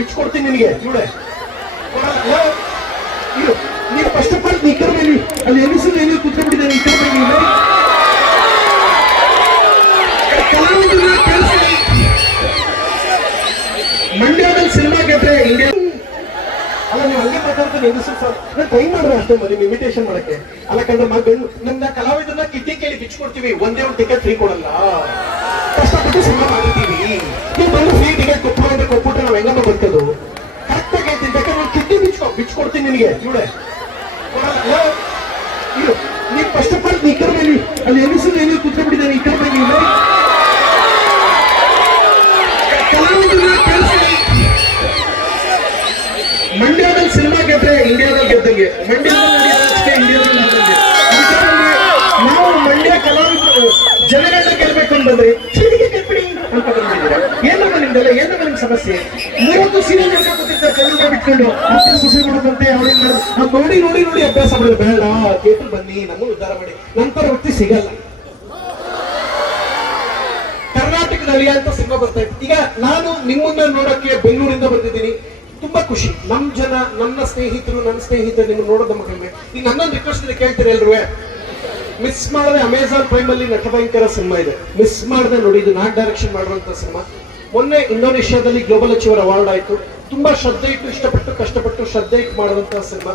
ಬಿಚ್ಕೊಡ್ತೀನಿ ನಿನಗೆ ನೋಡೆ ನೀನು ಫಸ್ಟ್ ಆಫ್ ಆಲ್ ನೀ ಕಡೆ ಬನ್ನಿ ಅಲ್ಲಿ ಎನಿಸಲು ಏನೋ ಕೂತ್ಕೊಂಡ್ಬಿಟ್ಟಿದ್ದಾನೆ ಈ ಕಡೆ ಬನ್ನಿ ಕಲಾವಿದರನ್ನ ಕೇಳಿಸ್ಕೊಳ್ಳಿ ಮಂಡ್ಯದಲ್ಲಿ ಸಿನಿಮಾ ಗೆದ್ರೆ ಇಂಡಿಯಾ ಅಲ್ಲ ನೀವು ಹಂಗೆ ಮಾತಾಡ್ತೀನಿ ಎನಿಸು ಸರ್ ನಾನು ಟ್ರೈ ಮಾಡಿದ್ರೆ ಅಷ್ಟೇ ನೀವು ಇಮಿಟೇಷನ್ ಮಾಡಕ್ಕೆ ಅಲ್ಲ ಕಂಡ್ರೆ ಗಂಡು ನನ್ನ ಕಲಾವಿದರನ್ನ ಕಿಟ್ಟಿ ಕೇಳಿ ಬಿಚ್ಕೊಡ್ತೀವಿ ಒಂದೇ ಒಂದು ಟಿಕೆಟ್ ಫ್ರೀ ಕೊಡಲ್ಲ ಕಷ್ಟಪಟ್ಟು ಸಿನಿಮಾ ಮಾಡಿರ್ತೀವಿ ನೀವು ಬಂದು ಫ್ರೀ ಟಿಕೆಟ್ ಕೊಟ್ಬಿಟ್ರೆ ನಾವು ಹೆಂಗಮ್ಮ ಬರ್ತದು ಕರೆಕ್ಟಾಗಿ ಹೇಳ್ತೀನಿ ಬೇಕಾದ್ರೆ ನಾನು ಕಿಟ್ಟಿ ಬಿಚ್ಕೊಡ್ತೀನಿ ನಿನಗೆ ನೋಡೆ ನೀವು ಫಸ್ಟ್ ಆಫ್ ಆಲ್ ನೀ ಕಡೆ ಬನ್ನಿ ಅಲ್ಲಿ ಎನಿಸಲು ಏನೋ ಕೂತ್ಕೊಂಡ್ಬಿಟ್ಟಿದ್ದಾನೆ ಈ ಕಡೆ ಬನ್ನಿ ಕಲಾವಿದರನ್ನ ಕೇಳಿಸ್ಕೊಳ್ಳಿ ಮಂಡ್ಯದಲ್ಲಿ ಸಿನಿಮಾ ಗೆದ್ರೆ ಇಂಡಿಯಾದಲ್ಲಿ ಗೆದ್ದಂಗೆ ಮಂಡ್ಯದಲ್ಲಿ ಇಂಡಿಯಾದಲ್ಲಿ ಗೆದ್ದಂಗೆ ನಾವು ಮಂಡ್ಯ ಕಲಾವಿದರು ಜನಗಳನ್ನ ಗೆಲ್ಬೇಕು ಅಂತಂದ್ರೆ ಸಿಡಿಗೆ ಗೆಲ್ಬಿಡಿ ಅಂತ ಬಂದಿದ್ದೀರಾ ಏನಮ್ಮ ನಿಮ್ದೆಲ್ಲ ಏನಮ್ಮ ನಿಮ್ ಸಮಸ್ಯೆ 30 ಸೀರಿಯಲ್ ನೋಡ್ಕೊತಿರ್ತಾರೆ ಕನ್ನಡ ಬಿಟ್ಕೊಂಡು ಮತ್ತೆ ಸುಸಿ ಮಾಡೋದಂತೆ ಅವ್ರಿಂದ ನಾವು ನೋಡಿ ನೋಡಿ ನೋಡಿ ಅಭ್ಯಾಸ ಮಾಡೋದು ಬೇಡ ಥಿಯೇಟರ್ ಬನ್ನಿ ನಮ್ಮನ್ನು ಉದ್ಧಾರ ಮಾಡಿ ನಂತರ ವ್ಯಕ್ತಿ ಸಿಗಲ್ಲ ಕರ್ನಾಟಕದಲ್ಲಿ ಅಂತ ಸಿನಿಮಾ ಬರ್ತಾ ಇತ್ತು ಈಗ ನಾನು ನಿಮ್ಮನ್ನ ನೋಡಕ್ಕೆ ಬೆಂಗಳೂರಿಂದ ಬಂದಿದ್ದೀನಿ ತುಂಬಾ ಖುಷಿ ನಮ್ ಜನ ನನ್ನ ಸ್ನೇಹಿತರು ನಿಮ್ಗೆ ನೋಡೋದು ನಮ್ಮ ಕಡಿಮೆ ಈಗ ನನ್ನೊಂದು ರಿಕ್ವೆಸ್ಟ್ ಇದೆ ಕೇಳ್ತೀರಿ ಎಲ್ರು ಮಿಸ್ ಮಾಡದೆ ಅಮೆಜಾನ್ ಪ್ರೈಮ್ ಅಲ್ಲಿ ನಟಭಯಂಕರ ಸಿನಿಮಾ ಇದೆ ಮಿಸ್ ಮಾಡದೆ ನೋಡಿ ಇದು ನಾಟ್ ಡೈರೆಕ್ಷನ್ ಮಾಡುವಂತ ಸಿನಿಮಾ ಮೊನ್ನೆ ಇಂಡೋನೇಷ್ಯಾದಲ್ಲಿ ಗ್ಲೋಬಲ್ ಅಚೀವರ್ ಅವಾರ್ಡ್ ಆಯ್ತು ತುಂಬಾ ಶ್ರದ್ಧೆ ಇಟ್ಟು ಇಷ್ಟಪಟ್ಟು ಕಷ್ಟಪಟ್ಟು ಶ್ರದ್ಧೆ ಇಟ್ಟು ಮಾಡುವಂತಹ ಸಿನಿಮಾ